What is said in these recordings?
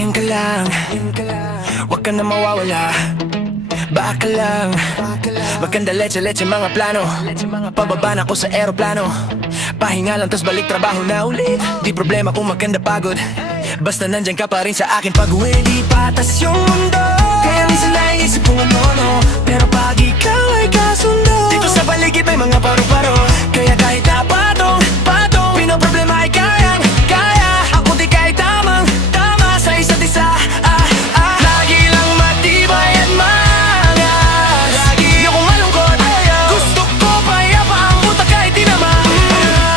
Diyan ka lang, wag ka na mawawala. Baka lang, maganda leche-leche mga plano. Pababa na ko sa eroplano, pahinga lang tas balik trabaho na ulit. Di problema kung maganda pagod, basta nandyan ka pa rin sa akin pag-uwi. Di patas yung mundo, kaya minsan naiisip kung ano-ano. Pero pag ikaw ay kasundo, dito sa paligid may mga paro-paro. Kaya kahit na patong, pinoproblema ay kayang kaya. Ako di kahit tamang-tama sa isa't isa. Lagi lang matibay at maangas. Lagi akong malungkot, gusto ko payapa ang utak kahit di naman.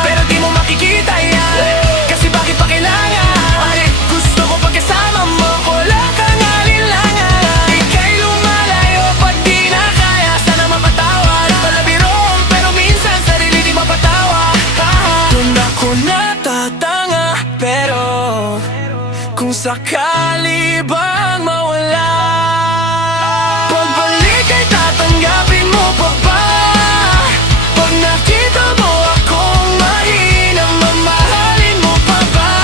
Pero di mo makikita yan, kasi bakit pa kailangan? Gusto ko pagkasama mo, wala kang alinlangan. Ika'y lumalayo pag di na kaya, sana mapatawad. Palabirong pero minsan sarili di mapatawa. Doon ako natatanga, pero kung sakali bang mawala, pagbalik ay tatanggapin mo pa ba? Pag nakita mo akong mahina, mamahalin mo pa ba?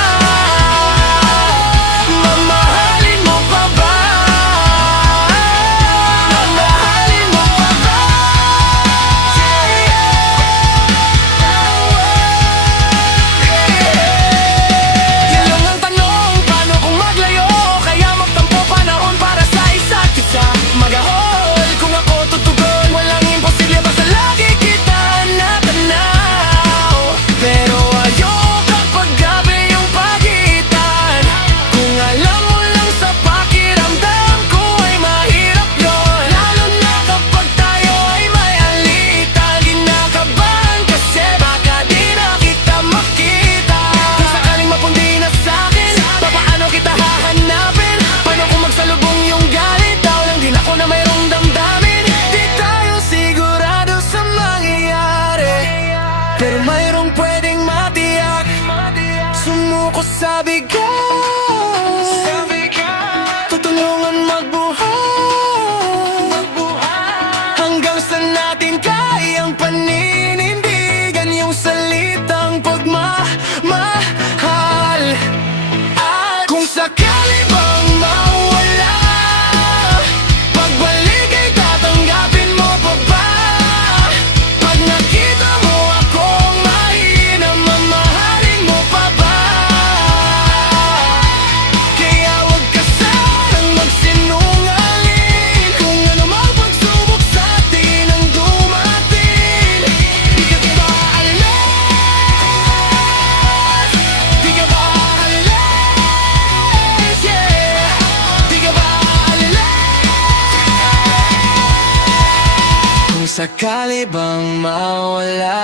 Mamahalin mo pa ba? Mamahalin mo pa ba? Yan lang ang tanong, paano kung maglayo? Kaya magtampo panahon para sa isa't isa. Magahol kung ako tutugon, walang imposible basta lagi kita natanaw. Pero ayoko kapag gabi yung pagitan, kung alam mo lang sa pakiramdam ko ay mahirap yun. Lalo na kapag tayo ay may alitan, kinakabahan kasi baka di na kita makita. Kung sakaling mapundi na sa'kin, papaano kita hahanapin? Paano kung magsalubong yung galit? Daw lang din ako na mayroong damdamin. Di tayo sigurado sa mangyayari, pero mayroong pwedeng matiyak. Sumuko sa bigat, tutulungan magbuhat, hanggang sa natin kayang paninindigan yung salitang pagmamahal. At kung sakali bang mawala, pagbalik ay tatanggapin mo pa ba? Pag nakita mo akong mahina, mamahalin mo pa ba? Kaya wag ka sanang magsinungaling, kung ano mang pagsubok sa atin ang dumating. Di ka ba aalis? Di ka ba aalis? Yeah. Di ka ba aalis? Kung sakali bang mawala,